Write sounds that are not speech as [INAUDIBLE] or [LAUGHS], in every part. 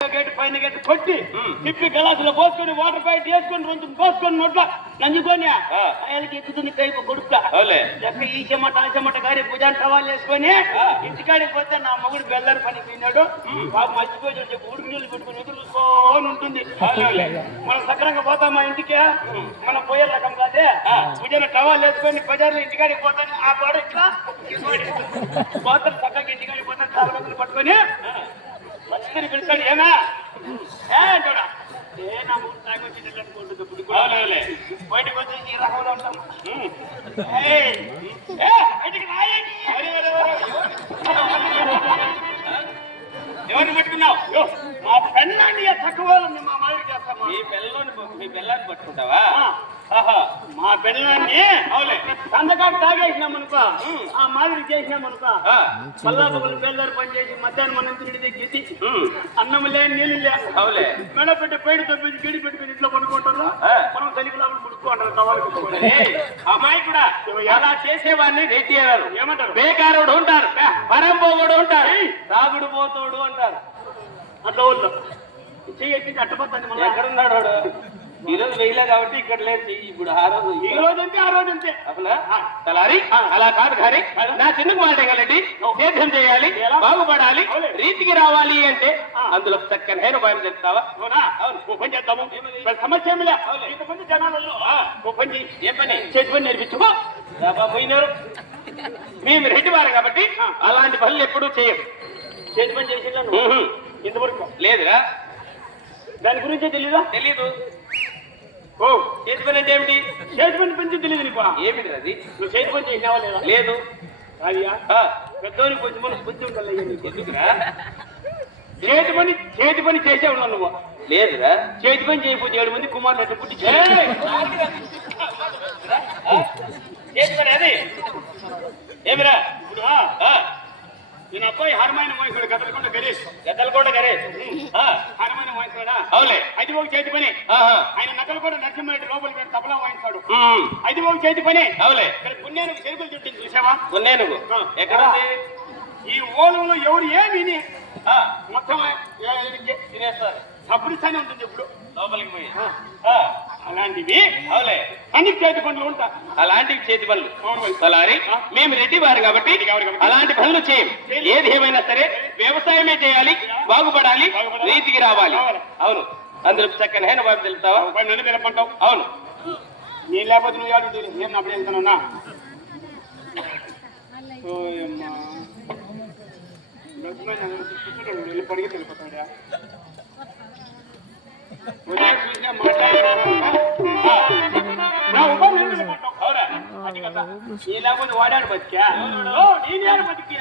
Gate పైన gate కొట్టి. తిప్పి గలాసులో పోసుకొని వాటర్ ప్యాకెట్ వేసుకొని రెండు పోసుకొని నోట్ల నంజుకొని. ఆయనకి ఎక్కుతుంది అవులే లెక్క ఈ చెమట ఆ చెమట గారి భుజాన్ని టవాలు వేసుకొని. ఇంటికాడికి పోతే నా మగుడు బెల్లారి పని పోయినాడు బాబు మర్చిపోయి చెప్పి ఉడికి నీళ్ళు పెట్టుకుని ఎదురు చూసుకొని ఉంటుంది. మనం సక్రంగా పోతాం మా ఇంటికి మనం పోయే రకం కాదే. భుజాన్ని టవాలు వేసుకొని బజార్లో ఇంటికాడికి పోతాను. ఆ గోడ ఇట్లా [LAUGHS] పోతాను చక్కగా ఇంటికాడికి పోతాను చాలా పట్టుకొని. మంచిదని పిలుస్తాడు ఏనా ఏ అంటాడా ఏ నా మూడు తాగి వచ్చి తిన్నట్టుకుంటుంది ఇప్పుడు కూడా. అవునవులే. బయటకు వచ్చి ఈ రకంలో ఉంటాం ఏయ్, ఏ, బయటికి రాయండి. అరే, అరే, అరే. ఎవరిని పట్టుకున్నావు యో, మా పెళ్ళాన్ని తక్కువ వాళ్ళని మా మాదిరి చేస్తామా మీ పిల్లని మీ పిల్లాన్ని పట్టుకుంటావా ఆ, ఆహా మా పెళ్ళాన్ని? అవులే సంతకాడు తాగేసినాం అనుకో ఆ మాదిరి చేసినాం అనుకో ఆ. పల్లాపగులు బేల్దారు పని చేసి మధ్యాహ్నం మనం గిట్టి ఉమ్. అన్నం లే నీళ్ళు లే అవులే మెడ పెట్టి పైడి తప్పించి గిడి పెట్టుకుని ఇంట్లో ఆ. మనం తలికి లోపల పుడుకుంటారు ఏయ్, అమ్మాయి కూడా అలా చేసేవాడిని? రెడ్డి అన్నారు ఏమంటారు? బేకారుడు ఉంటారు. పరంపోగుడు ఉంటారు. తాగుడు పోతోడు అంటారు. అట్లా వాళ్ళు చెయ్యి అట్టపోతాను మళ్ళీ. ఎక్కడున్నాడు వాడు? ఈ రోజు వెయ్యలే కాబట్టి ఇక్కడ లేదు. ఇప్పుడు ఆ రోజు ఈ రోజు అంతే ఆ రోజు అంతే. అవునా తలారి? అలా కాదు కానీ నా చిన్న మాటగలండి సేద్యం చేయాలి? బాగుపడాలి. రీతికి రావాలి అంటే. అందులో చక్కని హేను బాయం చెప్తావా? అవునా? పని చేద్దాము. సమస్య ఏమి లే. ఇంతమంది జనాలలో పని. ఏ పని? చేతి పని నేర్పించు రాబా పోయినారు. మేము రెడ్డి వారు కాబట్టి అలాంటి పనులు ఎప్పుడూ చేయం చేతి పని ఉహు. ఇంతవరకు? లేదురా. దాని గురించే తెలీదా? తెలీదు. ఓ. చేతి పని అంటే ఏమిటి? చేతి పని పెంచి తెలియదు నీకు. ఏమిటి అది? నువ్వు చేతి పని చేసినావా లేదా? లేదు. కాదియా ఆ, పెద్దోని కొంచెం మనకు బుద్ధి ఉండాలి. ఎందుకురా? చేతి పని చేతి పని చేసే ఉన్నావు నువ్వు. లేదురా. చేతి పని చేయకపోతే ఏడు మంది కుమారులు ఎట్లా పుట్టి చేతి పని అది. ఏమిరా? ఇప్పుడు నేను అబ్బాయి హరమైన మోయిసాడు గతలకొండ గణేష్ గద్దలకోట గరే ఆ, హరమైన మోయిసాడా అవులే అది ఒక చేతి పని. ఆయన నకలకొండ నరసింహారెడ్డి లోపలికి తబలా వాయిస్తాడు అది ఒక చేతి పని అవులే ఇక్కడ పుణ్యానికి చెరుకులు చుట్టింది చూసావా ఆ. ఎక్కడుంది ఈ ఓలంలో ఎవరు ఏమి మొత్తం తినేస్తారు సబ్రిస్తానే ఉంటుంది ఇప్పుడు లోపలికి పోయి. అలాంటివి అవులే. అన్ని చేతి పనులు ఉంటా. అలాంటి చేతి పనులు. ఆ. మేము రెడ్డి వారు కాబట్టి. అలాంటి పనులు చేయం. ఏది ఏమైనా సరే వ్యవసాయమే చేయాలి బాగుపడాలి. రీతికి రావాలి. అవును. అందులో చక్కని హేన బాబు నన్ను తెలపంటావు? అవును. నేను లేకపోతే నువ్వు నేను అప్పుడు వెళ్తానన్నా. ఓయమ్మా. బస్సులో లేకపోతే వాడాడు బతికా ఓ, నేను బతికి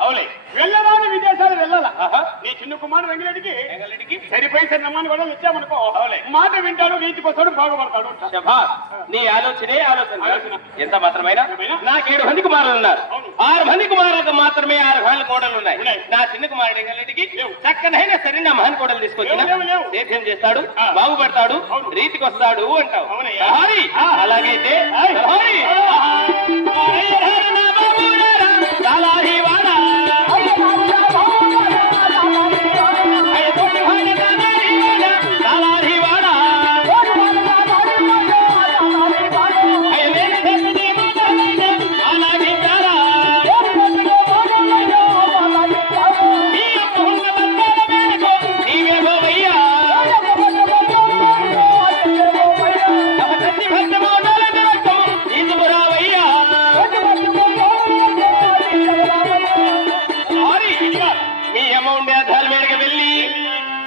అవులే వెళ్ళరాని విదేశాలు వెళ్ళాల. నీ చిన్న కుమారు వెంకరెడ్డికి ఎంగలరెడ్డికి సరిపోయి సన్నమాని కూడా ఇచ్చామనుకో అవులే. మాట వింటాడు నీతికి వస్తాడు బాగుపడతాడు నీ ఆలోచనే ఆలోచన ఆలోచన. ఎంత మాత్రమైనా? నాకు ఏడు మంది కుమారులు ఉన్నారు. ఆరు మంది కుమారులకు మాత్రమే ఆరు మహాన్ కోడలు ఉన్నాయి. నా చిన్న కుమారుడు ఎంగలరెడ్డికి లేవు. చక్కనైనా సరే నా మహాన్ కోడలు తీసుకొచ్చిన. సేద్యం చేస్తాడు. బాగుపడతాడు. రీతికి వస్తాడు అంటావు. అలాగైతే ఆయ్.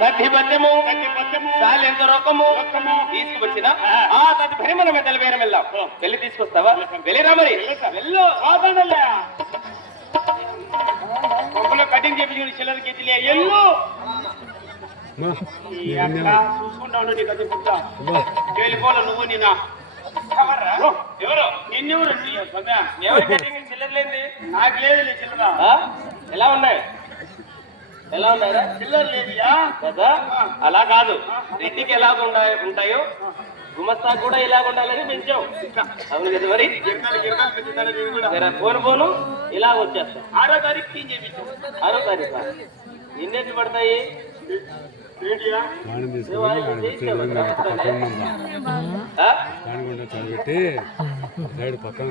ప్రతి పద్యము చాలు ఎంత రొక్కము రొక్కము. తీసుకువచ్చిన ఆ. మనం పెద్దల బేరం వెళ్దాం వెళ్ళి తీసుకొస్తావా? వెళ్ళిరా మరి. వెళ్ళు. కటింగ్ చేపించుకుని చిల్లర గీతలే ఎల్లు చూసుకుంటా ఉండు నీకు అది పుట్ట వెళ్ళిపోలే నువ్వు ఎవర్రా? ఎవరు? నిన్నెవరు? నీ ఎవరి కటింగ్ చిల్లర లేనిది? నాకు లేదు చిల్లర? ఎలా ఉన్నాయి? ఎలా ఉన్నాయరా? చిల్లర లేదుయా కదా? అలా కాదు. రెడ్డికి ఎలా ఉంటాయో ఉంటాయో? గుమస్తా కూడా ఇలాగ ఉండాలని పెంచాం అవును కదా మరి? పోను పోను ఇలాగ వచ్చేస్తాం. ఆరో తారీఖు ఆరో తారీఖు? ఎన్నెట్లు పడతాయి? తీసుకొని పక్కన సైడ్ పక్కన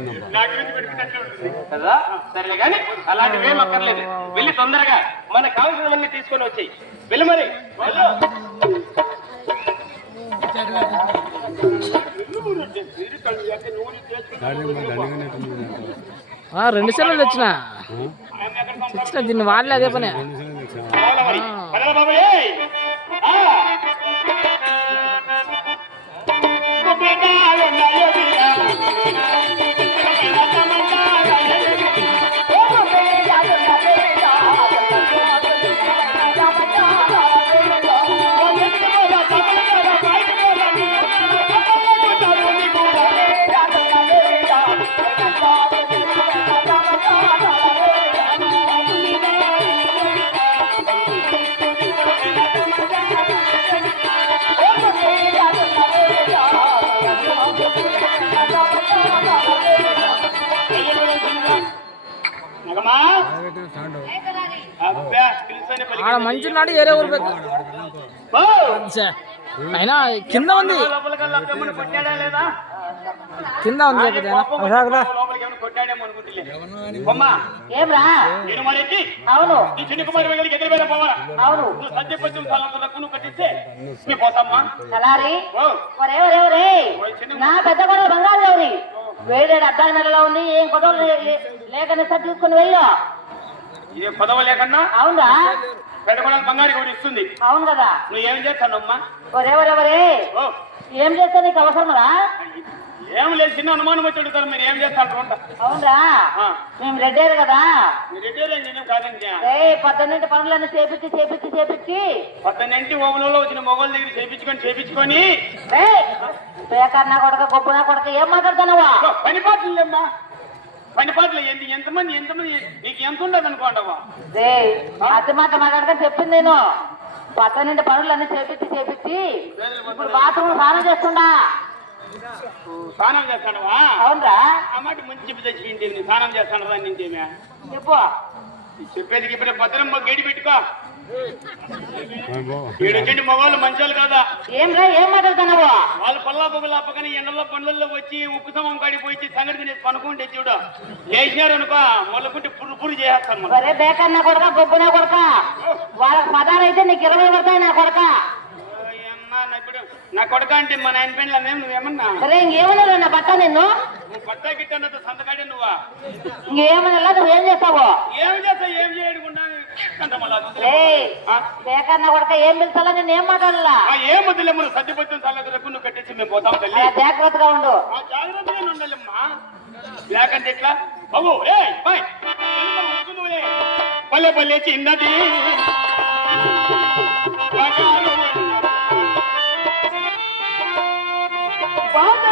కదా? సరే కానీ అలాంటివి ఏం అక్కర్లేదు. వెళ్ళి తొందరగా కావాల్సినవన్నీ తీసుకొని వచ్చాయి. వెళ్ళి మరి. రెండు సెలవులు తెచ్చిన తెచ్చిన దీన్ని వాడలే అదే పని. పోవాలా? అవును నువ్వు సద్య పద్యం సాలంత లక్కు నువ్వు కట్టిస్తే నీ పెద్ద. కొడలు బంగారు ఎవరి వేడేడు అద్దాల నెలలో ఉంది ఏం కొడవలు లేకనే సార్ తీసుకుని వెళ్ళు ఇదే పదవ లేకన్నా? అవునా పెద్ద కొడాలి బంగారు గౌరి ఇస్తుంది. అవును కదా. నువ్వు ఏం చేస్తానమ్మా? ఒరే ఒరే ఏం చేస్తే నీకు అవసరమరా? ఏం లేదు చిన్న అనుమానం వచ్చి అడుగుతారు మీరు ఏం చేస్తాను ఉంటా. అవునరా. మేము రెడ్డేరు కదా. పద్దెనిమిది పనులన్నీ చేపించి చేపించి చేపించి. పద్దెనిమిది ఓములలో వచ్చిన మొగోళ్ళ దగ్గర చేపించుకొని చేపించుకొని. రే పేకన్నా కొడక గొప్పనా కొడక ఏం మాట్లాడుతున్నావా? పని పాటలు లేమ్మా పని పాటలు ఎంత ఎంతమంది ఎంతమంది నీకు ఎంత ఉండదు అనుకోండవా రే అతి మాట మాట్లాడక చెప్పింది నేను. పద్దెనిమిది పనులన్నీ చేపించి చేపించి. ఇప్పుడు బాత్రూమ్ స్నానం చేస్తుండా? స్నానం చేస్తానవా అవునరా. ఆ మాట మంచి చెప్పి తెచ్చి నీ స్నానం చేస్తాను చెప్పు. చెప్పేది ఇప్పుడే భద్రం గేడి పెట్టుకో. బాబు వీడొచ్చింది మగవాళ్ళు మంచోళ్ళు కాదా? ఏం రా ఏం మాట్లాడుతున్నావు? వాళ్ళు పల్లా పొగలు అప్పకని ఎండల్లో పండ్లలో వచ్చి ఉప్పు సమం కాడికి పోయి సంగతి తినేసి పనుకుంటే చూడు. లేచినారు అనుకో మొదలుకుంటే పురు పురు మనం. ఒరే బేకన్నా కొడక గొప్పనా కొడక. వాళ్ళకి పదాలు అయితే నీకు ఇరవై పడతాయి నా కొడక. నా నా కొడక అంటే మా నాయన పెళ్ళి అదేం నువ్వేమన్నా సరే ఇంకేమన్నా నా బట్ట నిన్ను నువ్వు పట్టా గిట్టన్నది సంతకాడే నువ్వా? ఇంకేమన్నా నువ్వేం చేస్తావు? ఏం చేస్తావు ఏం చేయకుండా బేకన్నా కొడక ఏం పిలుస్తాలో నేను ఏం మాట్లాడాలా? ఏం వద్దులే మనం సర్దిపత్యం సల్లదరకు నువ్వు కట్టేసి మేము పోతాం తల్లి. జాగ్రత్తగా ఉండు. జాగ్రత్తగా ఉండాలమ్మా. లేకంటే ఎట్లా? బాబు ఏ బాయ్. పల్లె పల్లె చిన్నది. బంగారు